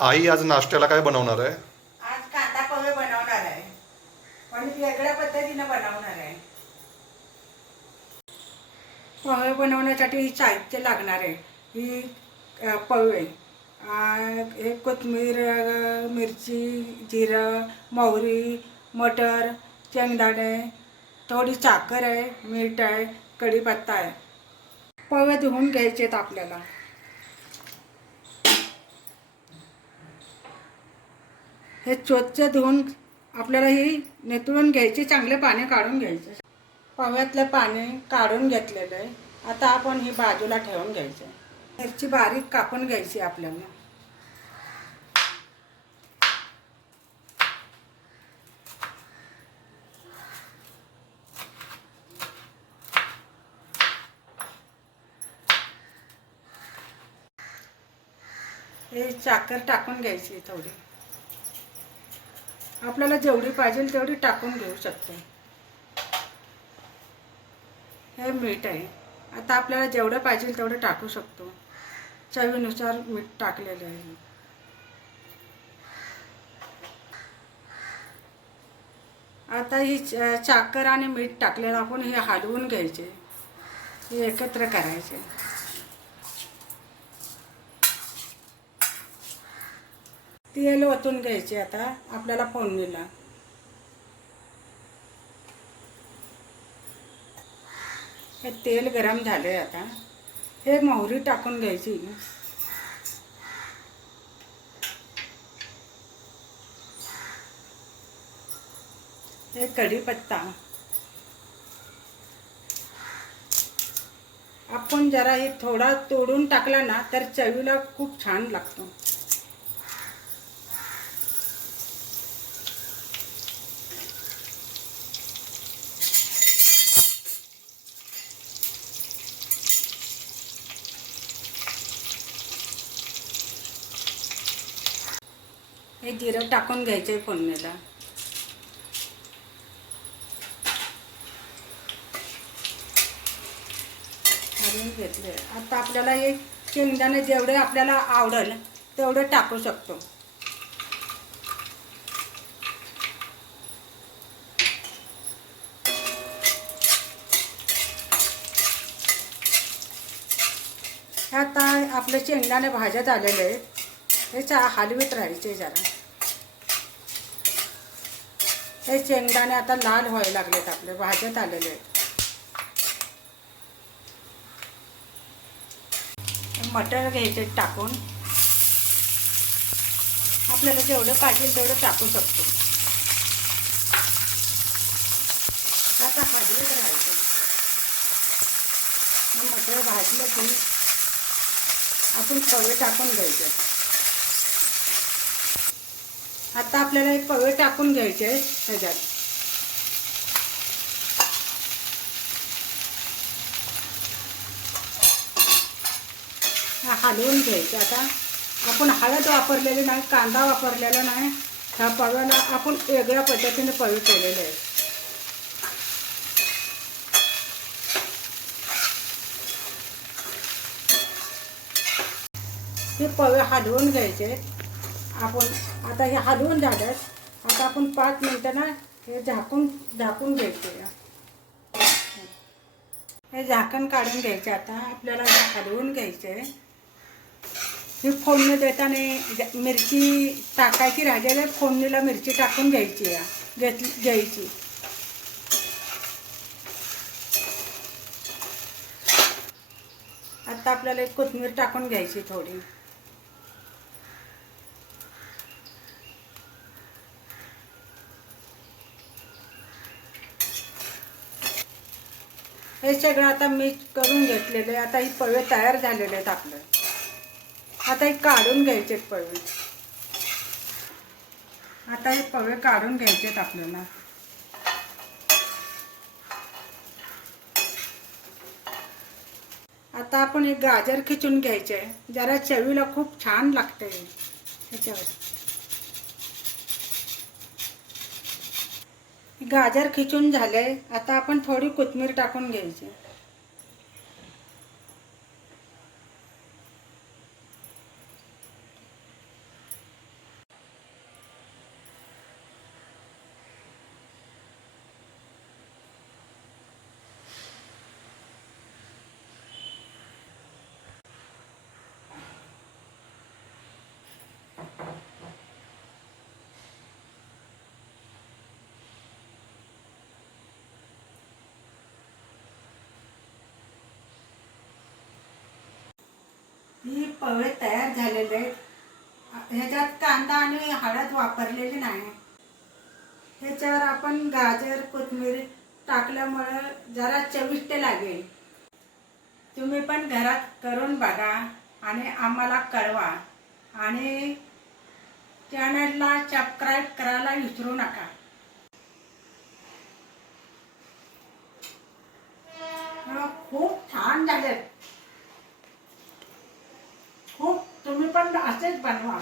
आई आज नाश्त्याला काय बनवणार आहे? आज कांदा पोहे बनवणार आहे, पण वेगळ्या पद्धतीने बनवणार आहे. पोहे बनवण्यासाठी ही साहित्य लागणार आहे. ही पोहे, हे कोथिंबीर, मिरची, जिरं, मोहरी, मटर, शेंगदाणे, थोडी साखर आहे, मीठ आहे, कढीपत्ता आहे. पोहे धुवून घ्यायचे आहेत आपल्याला. हे स्वच्छ धुवून आपल्याला ही नितळून घ्यायची, चांगले पाणी काढून घ्यायचे. पोह्यातलं पाणी काढून घेतलेलं आहे. आता आपण ही बाजूला ठेवून घ्यायचं. मिरची बारीक कापून घ्यायची आपल्याला. हे साखर टाकून घ्यायची थोडी. आपल्याला जेवढी पाहिजे तेवढी टाकून घेऊ शकतो. हे मीठ आहे. आता आपल्याला जेवढं पाहिजे तेवढं टाकू शकतो. चवीनुसार मीठ टाकलेलं आहे. आता ही साखर आणि मीठ टाकलेलं आपण हे हलवून घ्यायचे, हे एकत्र करायचे. तेल ओतून घ्यायचे आता आपल्याला फोडणीला. हे तेल गरम झाले. आता हे मोहरी टाकून घ्यायची. हे कढीपत्ता आपण जरा हे थोडा तोडून टाकला ना तर चवीला खूप छान लागतो. हे जिरं टाकून घ्यायचे फोडणीला. घालून घेतले. आता आपल्याला हे शेंगदाणे जेवढे आपल्याला आवडेल तेवढे टाकू शकतो. आता आपले शेंगदाणे भाजत आलेले आहेत. हे हलवीत राहायचे जरा. हे शेंगदाणे आता लाल व्हायला लागलेत, आपले भाजत आलेले आहेत. मटर घ्यायचे टाकून. आपल्याला जेवढं पाहिजे तेवढं टाकू शकतो. आता हलवीत राहायचं. मटर भाजलं की आपण पोहे टाकून घ्यायचे. आता आपल्याला एक पोहे टाकून घ्यायचे ह्याच्यात. हलवून घ्यायचे. आता आपण हळद वापरलेली नाही, कांदा वापरलेला नाही. ह्या पोह्याला आपण वेगळ्या पद्धतीने पोहे केलेले आहेत. हे पोहे हलवून घ्यायचे आपण. आता हे हलवून झालं. आता आपण 5 मिनिटं ना हे झाकून घ्यायचे. हे झाकण काढून घ्यायचे. आता आपल्याला हलवून घ्यायचे. ही फोडणी देताना मिरची टाकायची राहिलेली, फोडणीला मिरची टाकून घ्यायची घ्यायची. आता आपल्याला एक कोथिंबीर टाकून घ्यायची थोडी. हे सगळं आता मिक्स करून घेतलेले. आता ही पोहे तयार झालेले आहेत आपले. आता हे काढून घ्यायचे पोहे. आता हे पोहे काढून घ्यायचे आहेत आपल्याला. आता आपण एक गाजर खिचून घ्यायचे. जरा चवीला खूप छान लागते ह्याच्यावर. गाजर खिचून झाले. आता आपण थोडी कोथिंबीर टाकून घ्यायची. ही पोहे तयार झालेले आहेत. ह्याच्यात कांदा आणि हळद वापरलेली नाही. ह्याच्यावर आपण गाजर कोथिंबीर टाकल्यामुळे जरा चविष्ट लागेल. तुम्ही पण घरात करून बघा आणि आम्हाला कळवा. आणि चॅनलला सबस्क्राईब करायला विसरू नका. खूप छान झाले. खूप तुम्ही पण असेच बनवा.